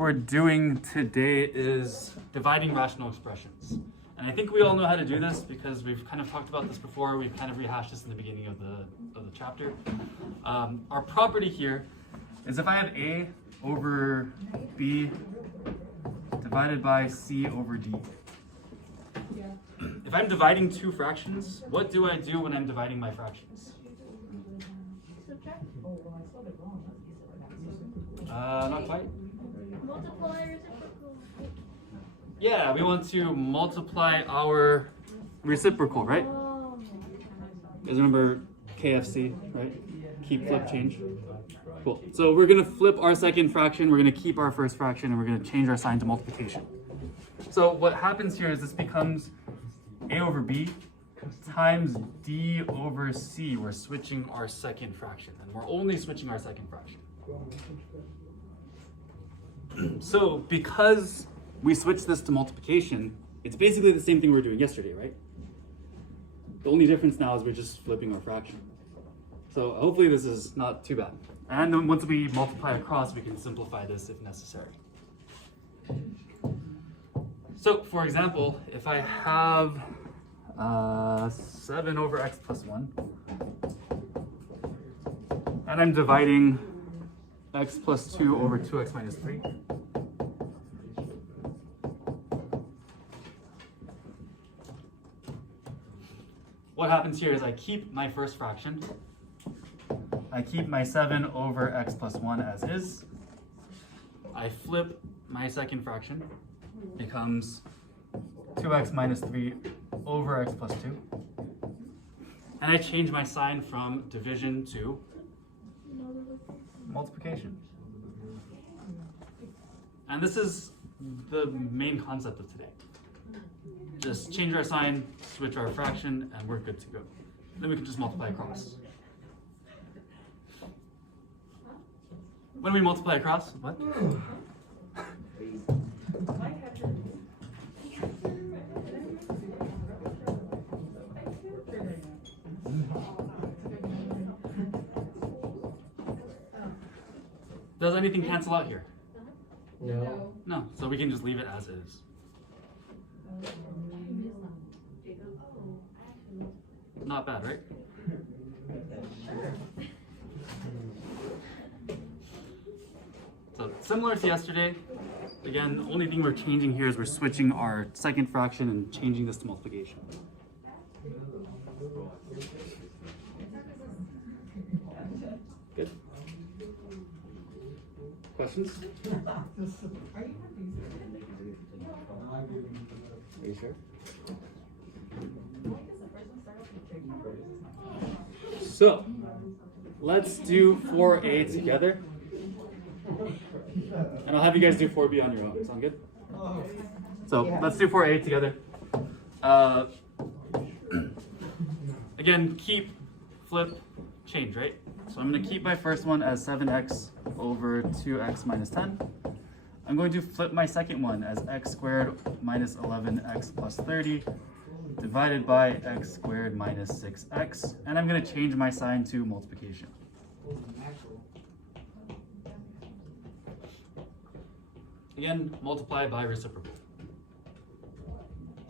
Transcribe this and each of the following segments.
What we're doing today is dividing rational expressions. And I think we all know how to do this because we've kind of talked about this before. We've kind of rehashed this in the beginning of the chapter. Our property here is if I have A over B divided by C over D. If I'm dividing two fractions, what do I do when I'm dividing my fractions? Not quite. Multiply reciprocal. Yeah, we want to multiply our reciprocal, right? Oh. You guys remember KFC, right? Keep, flip, change. Cool. So we're going to flip our second fraction, we're going to keep our first fraction, and we're going to change our sign to multiplication. So what happens here is this becomes A over B times D over C. We're switching our second fraction, and we're only switching our second fraction. So because we switched this to multiplication, it's basically the same thing we were doing yesterday, right? The only difference now is we're just flipping our fraction. So hopefully this is not too bad. And then once we multiply across, we can simplify this if necessary. So for example, if I have 7 over x plus 1, and I'm dividing x plus 2 over 2x minus 3. What happens here is I keep my first fraction. I keep my 7 over x plus 1 as is. I flip my second fraction. It becomes 2x minus 3 over x plus 2. And I change my sign from division to multiplication. And this is the main concept of today. Just change our sign, switch our fraction, and we're good to go. Then we can just multiply across. When we multiply across, what? Does anything cancel out here? No. No, so we can just leave it as is. Not bad, right? So similar to yesterday, again, the only thing we're changing here is we're switching our second fraction and changing this to multiplication. Good. Questions? Are you sure? So, let's do 4a together. And I'll have you guys do 4b on your own. Sound good? So, let's do 4a together. Again, keep, flip, change, right? So I'm going to keep my first one as 7x over 2x minus 10. I'm going to flip my second one as x squared minus 11x plus 30 divided by x squared minus 6x. And I'm going to change my sign to multiplication. Again, multiply by reciprocal.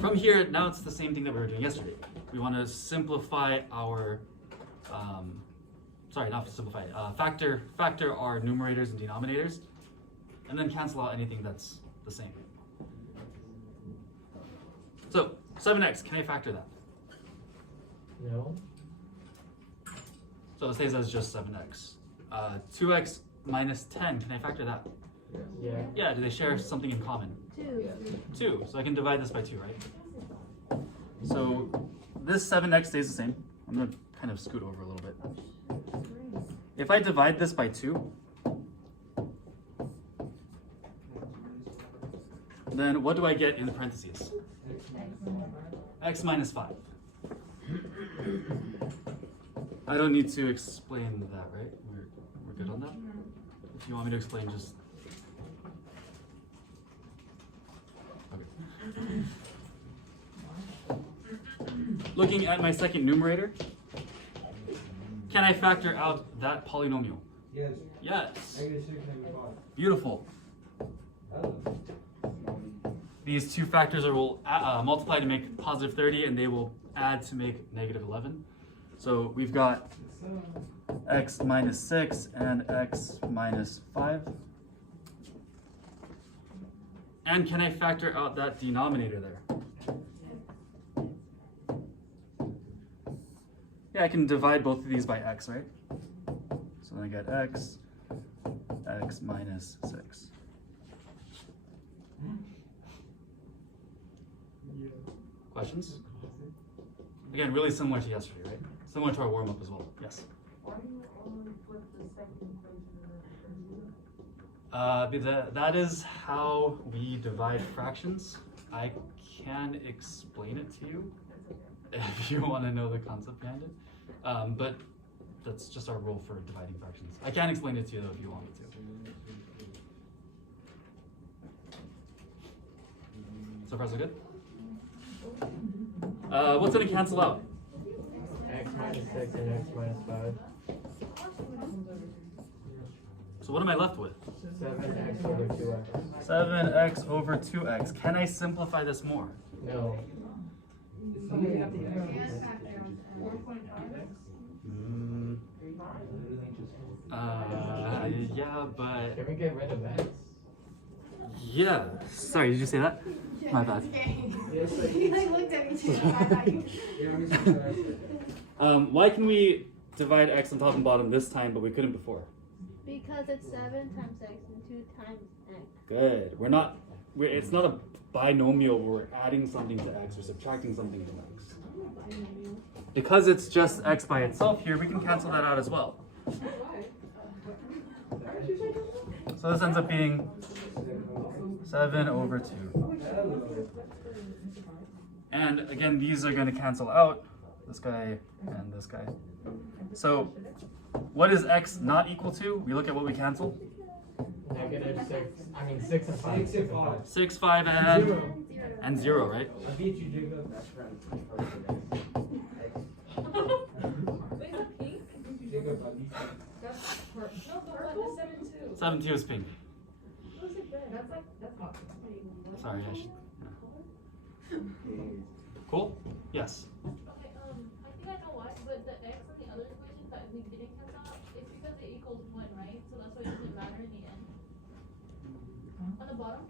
From here, now it's the same thing that we were doing yesterday. We want to simplify our, factor our numerators and denominators, and then cancel out anything that's the same. So, 7x, can I factor that? No. So it stays as just 7x. 2x minus 10, can I factor that? Yeah. Yeah, do they share something in common? 2. 2, so I can divide this by 2, right? So this 7x stays the same. I'm going to kind of scoot over a little bit. If I divide this by 2, then what do I get in the parentheses? X minus 5. I don't need to explain that, right? We're good on that? If you want me to explain, just... Okay. Looking at my second numerator, can I factor out that polynomial? Yes. Yes. -6 times 5. Beautiful. these two factors will multiply to make positive 30, and they will add to make negative 11. So we've got x minus 6 and x minus 5. And can I factor out that denominator there? Yeah, I can divide both of these by x, right? So then I get x minus 6. Questions? Again, really similar to yesterday, right? Similar to our warm-up as well. Yes? Why do you only flip the second equation That is how we divide fractions. I can explain it to you if you want to know the concept behind it. But that's just our rule for dividing fractions. I can explain it to you though if you want me to. So far so good? What's going to cancel out? X minus 6 and x minus 5. So what am I left with? 7x over 2x. 7x over 2x. Can I simplify this more? No. Yeah, but... Can we get rid of x? Yeah. Sorry, did you say that? My bad. He like looked at me too. I thought you. Why can we divide x on top and bottom this time, but we couldn't before? Because it's 7 times x and 2 times x. Good. It's not a binomial where we're adding something to x or subtracting something from x. Because it's just x by itself here, we can cancel that out as well. So this ends up being 7 over 2. And again, these are going to cancel out, this guy and this guy. So what is x not equal to? We look at what we cancel. Negative 6. I mean 6 and 5. 6 and 5. 6, 5, and 0, right? I beat you, Jacob. Jacob, I beat you. That's purple. No, the one, the 7 2. 7, 2 is pink. That's hot. Sorry, I should. Yeah. Cool? Yes. Okay, I think I know why, but the x on the other equation that we didn't cancel out, it's because it equals 1, right? So that's why it doesn't matter in the end. On the bottom,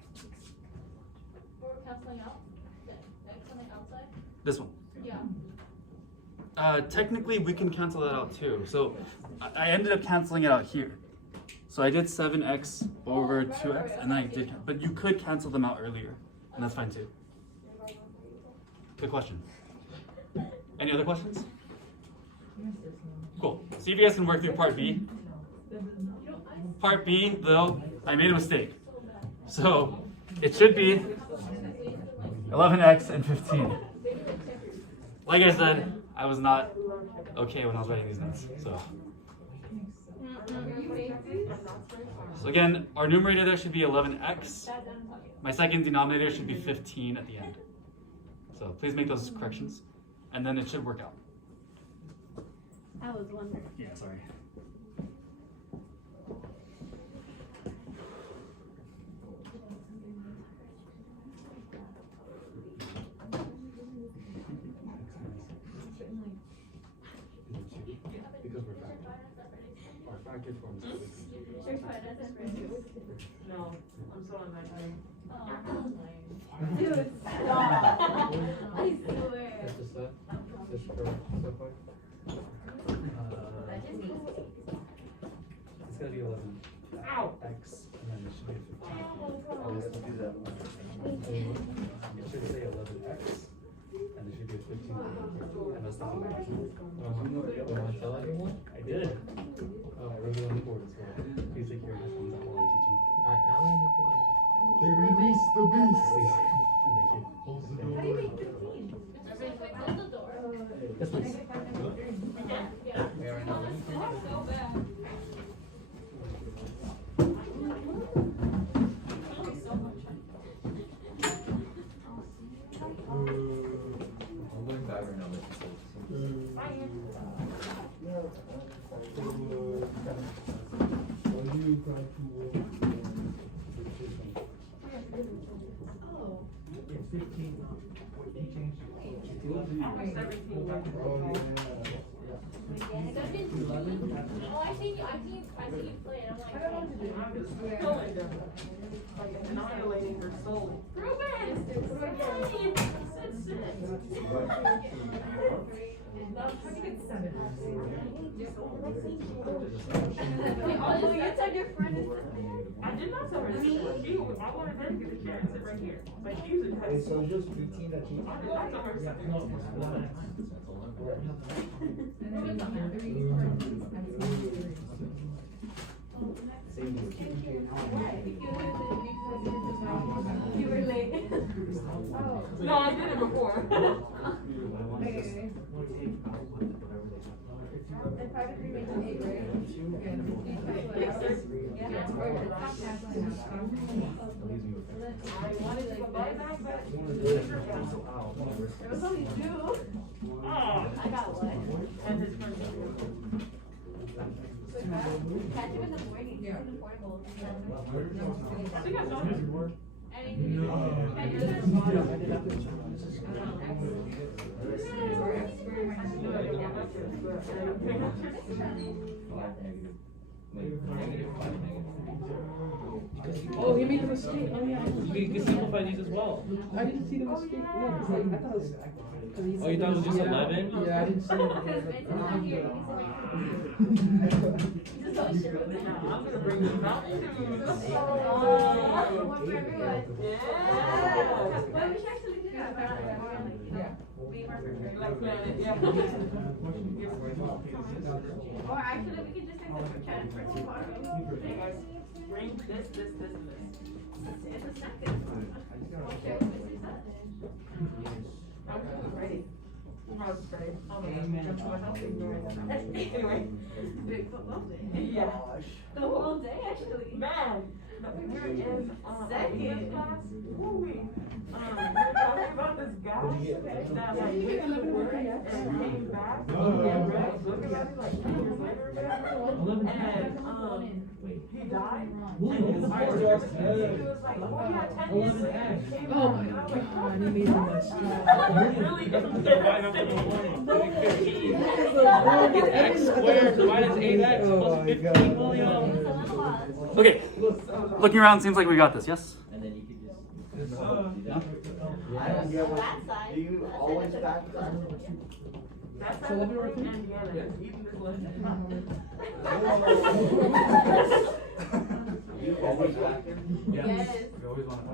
we're canceling out the x on the outside. This one. Yeah. Technically, we can cancel that out too. So I ended up canceling it out here. So I did 7x over 2x, and then I did, but you could cancel them out earlier, and that's fine too. Good question. Any other questions? Cool. See if you guys can work through part B. Part B, though, I made a mistake. So it should be 11x and 15. Like I said, I was not okay when I was writing these notes. So again, our numerator there should be 11x. My second denominator should be 15 at the end. So please make those corrections, and then it should work out. I was wondering. Yeah, sorry. Because our factor forms. No, I'm still on my time. Dude, stop. I swear. That's just that. Just for so far. It's gotta be 11. Ow! X, and then it should be 15. Oh, we have to do that. It should say 11x, and it should be 15. And that's not what You want to tell everyone? I did. Oh, I wrote it on the board as well. Please take care of this one while I'm teaching. I only have one. They released the beast. Please. And thank you. Close the How do you door. make 15? Just like close the door. Yes, please. Yeah. Fair enough. So bad. I'm going back right now. Are you trying to Oh. Oh, I see you play it. I'm like, Annihilating her soul. Ruben! Oh, you told your friend. I did not tell her to sit right here. I wanted her to get a chair and sit right here. Like, she usually has. So just 15 that you. I did not tell her to sit right here. You were late. No, I did it before. And 5 and 3 makes an 8, right? I wanted to buy back, but. It was only 2. Oh. I got 1. And his friend. Catch him in the morning. He's in the portable. She got something. Oh, he made a mistake. Oh yeah. You can simplify these as well. I didn't see the mistake. Yeah, it's like, I thought it was. Oh, you thought it was just 11? Yeah, I didn't see it. I'm gonna bring the Mountain Dew. Oh, one for everyone. Yeah. Well, we should actually do that. Like Planet, yeah. Or actually, we can just take the for chat for tomorrow. Bring this, and this. It's a second. Okay, this is that. I'm ready. I was ready. Oh my God, that's what I'm doing. Anyway. Big football day. Yeah. The whole day, actually. Man, we were in Second. English class. Woo-wee. We were talking about this guy that like went to work and came back and read looking at me like 10 years later or whatever. And he died. And his wife he was like, oh yeah, 10 years later he came Oh back. my And I was like, God, he made a mistake. really It's x squared minus 8x plus 15 million. Okay, looking around seems like we got this, yes? And then you could just. No? I don't get what. That side. Do you always back that? That's So how let me the repeat. Indiana is eating this lunch. You always back it? Yes. We always want to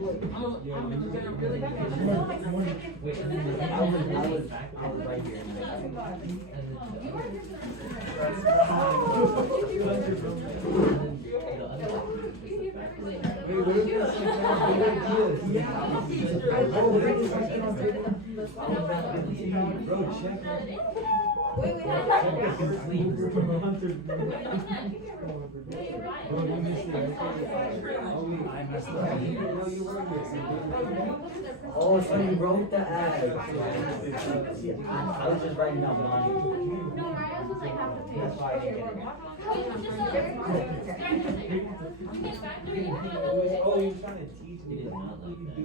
I'm gonna really Wait, I was right here. Wait, what if it's Bro, check. Wait, Oh, so you wrote the ad. I was just writing down money. No, Mariah's was like half the page. That's why I didn't get it. Oh, you're trying to teach me. It is not like that.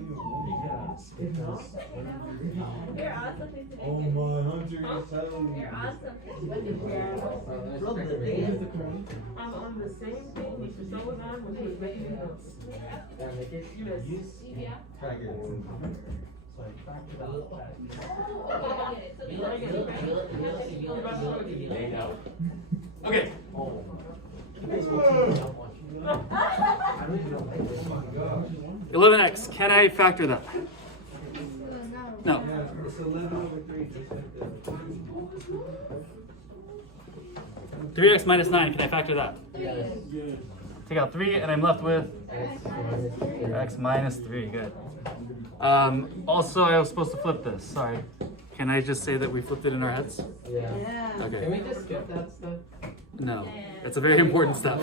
You're awesome. Today. Oh my, Hunter, you're telling me. You're awesome. I'm on the same thing Mr. So was on when he was making notes. Yeah. Try to get it. Okay, 11x, can I factor that? No. Yeah, it's 11/3, just like that. 3x minus 9, can I factor that? Yes. Take out 3 and I'm left with x minus 3, good. Also, I was supposed to flip this, sorry. Can I just say that we flipped it in our heads? Yeah. Can Okay. we just skip that stuff? No, it's a very important step.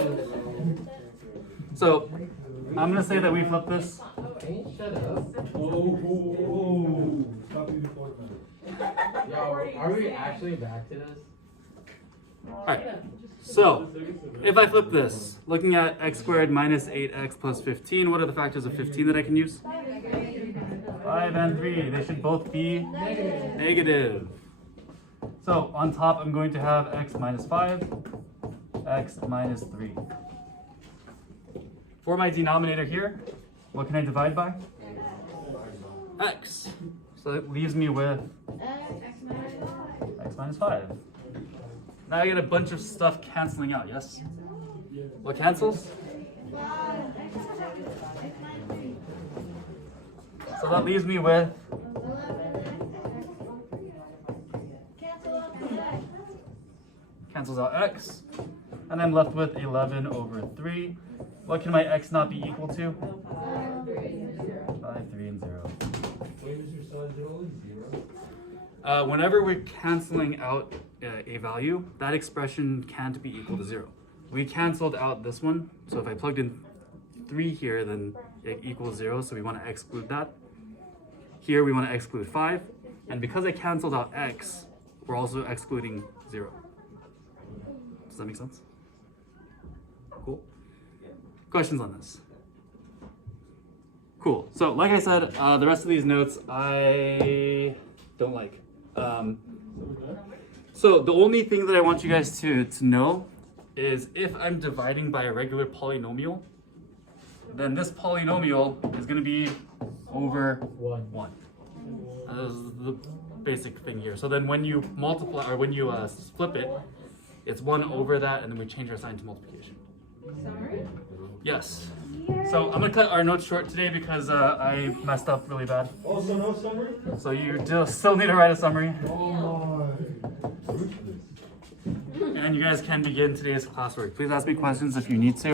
So, I'm gonna say that we flipped this. Can you shut up? Oh. Stop being the fourth man. Yo, are we actually back to this? Alright, so if I flip this, looking at x squared minus 8x plus 15, what are the factors of 15 that I can use? 5 and 3, they should both be negative. So on top, I'm going to have x minus 5, x minus 3. For my denominator here, what can I divide by? X. So that leaves me with x minus 5. Now I get a bunch of stuff canceling out, yes? What cancels? So that leaves me with cancels out x, and I'm left with 11 over 3. What can my x not be equal to? 5, 3, and 0. Whenever we're canceling out a value, that expression can't be equal to 0. We canceled out this one, so if I plugged in 3 here, then it equals 0, so we want to exclude that. Here we want to exclude 5, and because I canceled out x, we're also excluding 0. Does that make sense? Cool. Questions on this? Cool. So like I said, the rest of these notes I don't like. So the only thing that I want you guys to know is if I'm dividing by a regular polynomial, then this polynomial is going to be over 1. That is the basic thing here. So then when you multiply, or when you flip it, it's 1 over that, and then we change our sign to multiplication. Summary? Yes. So I'm going to cut our notes short today because I messed up really bad. Also no summary? So you still need to write a summary. Oh my. And you guys can begin today's classwork. Please ask me questions if you need to.